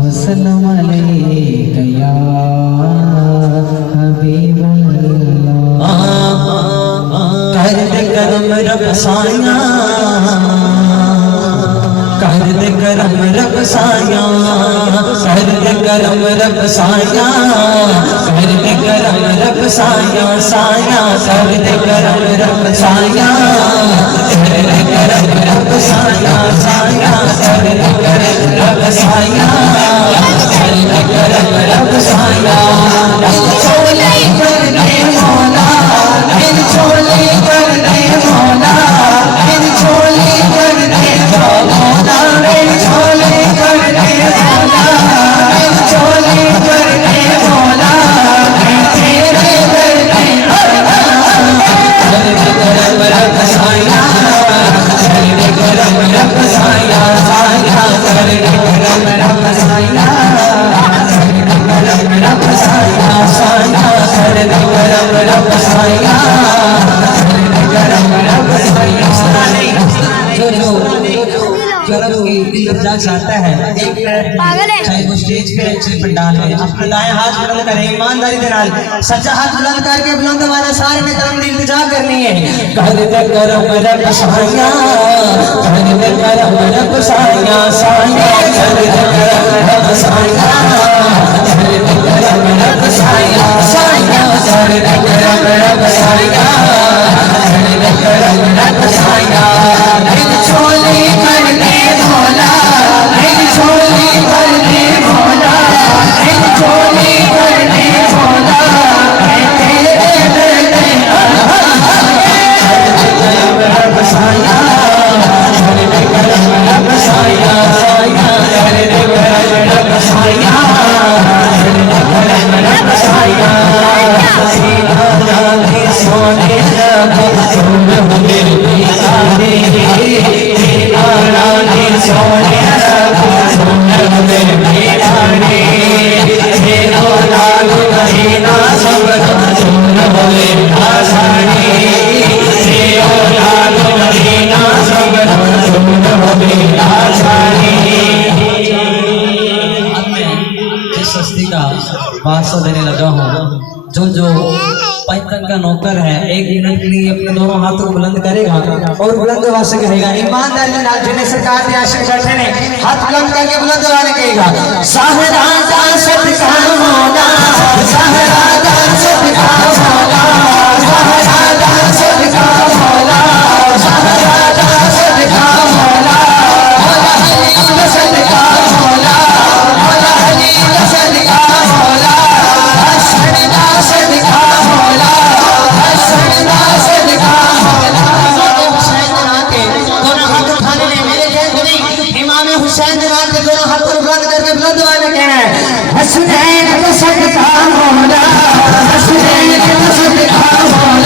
वसल्लम अलैका या हबीबल्लाह। कर दे करम रब साया, कर दे करम रब साया, कर दे करम रब साया, कर दे करम रब साया साया, कर दे करम रब साया, कर दे करम रब साया साया, कर दे करम रब साया, कर दे करम रब साया। छोले कर दे मौला, इन छोले कर दे मौला, इन छोले कर दे मौला, इन छोले कर दे मौला, इन छोले कर दे मौला, तेरे कर दे करम रब साया, कर दे करम रब साया साया, कर दे करम रब साया, कर दे करम रब साया साया, कर दे करम रब साया, कर दे करम रब साया। जो रब की दिल जा चाहता है, एक चाहे वो स्टेज पे चाहे पंडाल में, अपने दाएं हाथ बुलंद करें ईमानदारी के नाल, सच्चा हाथ बुलंद करके बुलंद वाला सारे ने करम दी इल्तिजा करनी है। कर दे करम रब साया, कर दे करम रब साया साया, कर दे करम रब साया, कर दे करम रब साया साया, कर दे करम रब साया, कर दे करम रब साया। इन छोले कर दे मौला, इन छोले कर दे मौला, इन छोले कर दे मौला, तेरे दर्द रब साया, कर दे करम रब साया साया, कर दे करम रब साया, कर दे करम रब साया। सीधा जाने सोने रब तुम मेरे प्यारे, सीधा जाने सोने रब तुम मेरे प्यारे, सीधो लाल महीना सब तुम मेरे आसानी, सीधो लाल महीना सब तुम मेरे आसानी। जिस हस्ती का वास्ता देने लगा हूँ, जो पैतन का नौकर है, एक मिनट के लिए अपने दोनों हाथों को बुलंद करेगा और बुलंद आवाज से कहेगा ईमानदारी के साथ, जिन्हें सरकार के आशिक बैठे ने हाथ बुलंद करके बुलंद आवाज में कहेगा सहरा का सदका मौला, सहरा का सदका मौला, सहरा का सदका मौला, सहरा का सदका मौला, मौला अली का सदका मौला, मौला अली का सदका मौला, हसन का सदका मौला, हसन का सदका मौला। हुसैन जनाब के दोनों हाथ उठाने में मेरे जैन को नहीं, इमाम हुसैन जनाब के दोनों हाथ बुलंद करके बुलंद आवाज में कहना है हसनैन का सदका मौला, हसनैन का सदका मौला,